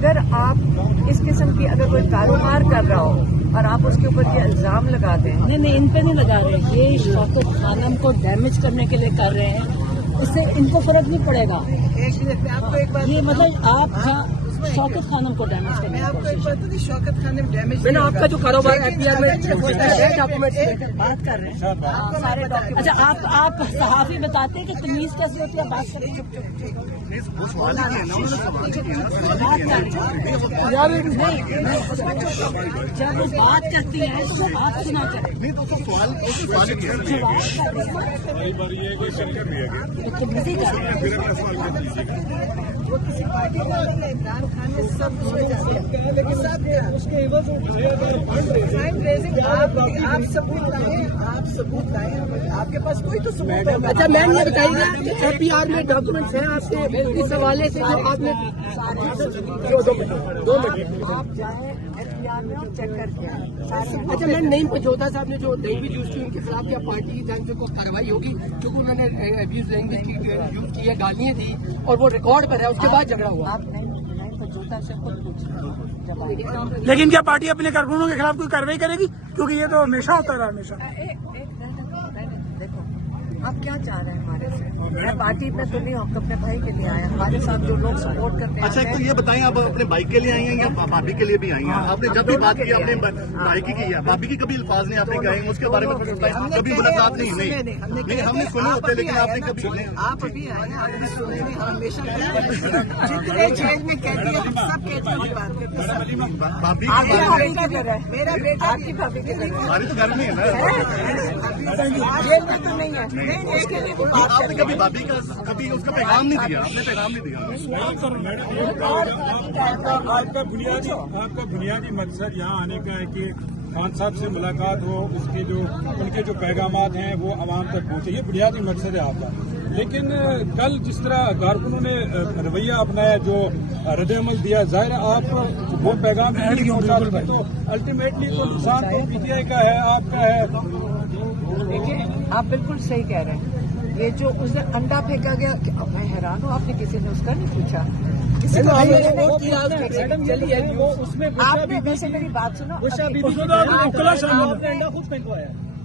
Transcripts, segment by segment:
اگر آپ اس قسم کی اگر کوئی کاروبار کر رہا ہو اور آپ اس کے اوپر یہ الزام لگا دیں. نہیں ان پہ نہیں لگا رہے، یہ شوکت خانم کو ڈیمیج کرنے کے لیے کر رہے ہیں، اس سے ان کو فرق نہیں پڑے گا. یہ مطلب آپ شوکت خانم کو ڈیمیج کرنے میں آپ کو ایک بات بتاتی، شوکت خانم ڈیمیج میں نے آپ کا جو کاروبار بات کر رہے ہیں سارے ڈاکیومنٹ. اچھا آپ صحافی بتاتے ہیں کہ تمیز کیسے ہوتی ہے بات کریں. جب وہ بات کرتی ہے تو وہ بات سنا کریں. وہ کسی پارٹی کا نہیں ہے، عمران خان نے سب کچھ آپ ثبوت لائیں، آپ کے پاس کوئی تو ثبوت ہے. اچھا میم یہ بتائیے کہ ایف پی آر میں ڈاکومنٹس ہیں آپ کے اس حوالے سے جو آپ نے آپ جائیں ایف پی آر میں اور چیک کر کے آئیں. اچھا میم نعیم پنجوتا صاحب نے جو لینگویج یوز کی ان کے خلاف کیا پارٹی کی جانب سے کوئی کارروائی ہوگی کیونکہ انہوں نے ابیوز لینگویج کی یوز کی ہے، گالیاں دی اور وہ ریکارڈ پر ہے، اس کے بعد جھگڑا ہوا. آپ نعیم پنجوتا سے خود پوچھیں. لیکن کیا پارٹی اپنے کارکنوں کے خلاف کوئی کارروائی کرے گی؟ کیونکہ یہ تو ہمیشہ ہوتا رہا ہمیشہ. دیکھو آپ کیا چاہ رہے ہیں ہمارے سے؟ میں پارٹی میں تو نہیں ہوں، اپنے بھائی کے لیے آیا. ہمارے ساتھ جو لوگ سپورٹ کرتے ہیں. اچھا ایک تو یہ بتائیں آپ اپنے بھائی کے لیے آئی ہیں یا بھابھی کے لیے بھی آئی ہیں؟ آپ نے جب بھی بات کی اپنے بھائی کی ہے، بھابھی کی کبھی الفاظ نہیں آپ نے کہے، اس کے بارے میں کچھ بتائیں. کبھی ملاقات نہیں ہم نے سنے ہوتے لیکن آپ نے کبھی آپ ابھی آئے ہیں، آپ نے سنے نہیں. ہمیشہ جتنے جیل میں کہتی ہے ہم سب کہتے ہیں بات کرتے ہیں. بھابھی آپ کے کی بارے بھابھی کی طرح ہے، میرا بیٹا آپ کی بھابھی کی طرح ہماری تو گھر میں ہے نا. جیل میں تو نہیں ہے. نہیں اس کے لیے کوئی بات آپ نے کبھی بھابھی کا کبھی اس کا پیغام نہیں دیا، آپ نے پیغام نہیں دیا. آپ کا بنیادی مقصد یہاں آنے کا ہے کہ خان صاحب سے ملاقات ہو، ان کے جو پیغامات ہیں وہ عوام تک پہنچے، یہ بنیادی مقصد ہے آپ کا. لیکن کل جس طرح کارکنوں نے رویہ اپنایا، جو رد عمل دیا، ظاہر ہے آپ وہ پیغام نہیں پہنچا سکتے، تو الٹیمیٹلی تو نقصان تو پی ٹی آئی کا ہے، آپ کا ہے. دیکھیے آپ بالکل صحیح کہہ رہے ہیں. یہ جو اس دن انڈا پھینکا گیا، میں حیران ہوں، آپ نے کسی نے اس کا نہیں پوچھا. آپ نے ویسے میری بات سنو،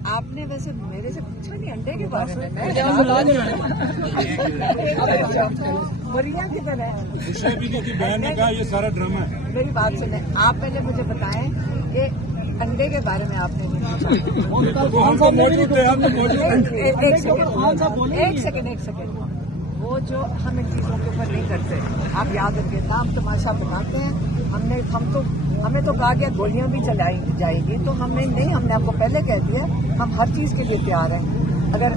آپ نے ویسے میرے سے پوچھا نہیں انڈے کے بارے میں. مریا کدھر ہے؟ بہن نے کہا یہ سارا ڈرامہ ہے. میری بات سنیں، آپ پہلے مجھے بتائیں کہ انڈے کے بارے میں آپ نے ایک سیکنڈ وہ جو ہم ان چیزوں کے اوپر نہیں کرتے. آپ یاد رکھیں، نام تماشا بناتے ہیں. ہمیں تو کہا گیا گولیاں بھی چلائی جائے گی، تو ہم نے آپ کو پہلے کہہ دیا ہم ہر چیز کے لیے تیار ہیں. اگر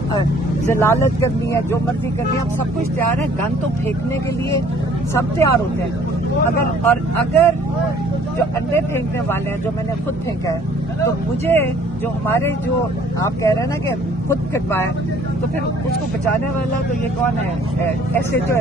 ضلالت کرنی ہے، جو مرضی کرنی ہے، ہم سب کچھ تیار ہیں. گن تو پھینکنے کے لیے سب تیار ہوتے ہیں. اگر جو انڈے پھینکنے والے ہیں، جو میں نے خود پھینکا ہے، تو مجھے جو ہمارے جو آپ کہہ رہے ہیں نا کہ خود پھینکوایا، تو پھر اس کو بچانے والا تو یہ کون ہے؟ ایسے جو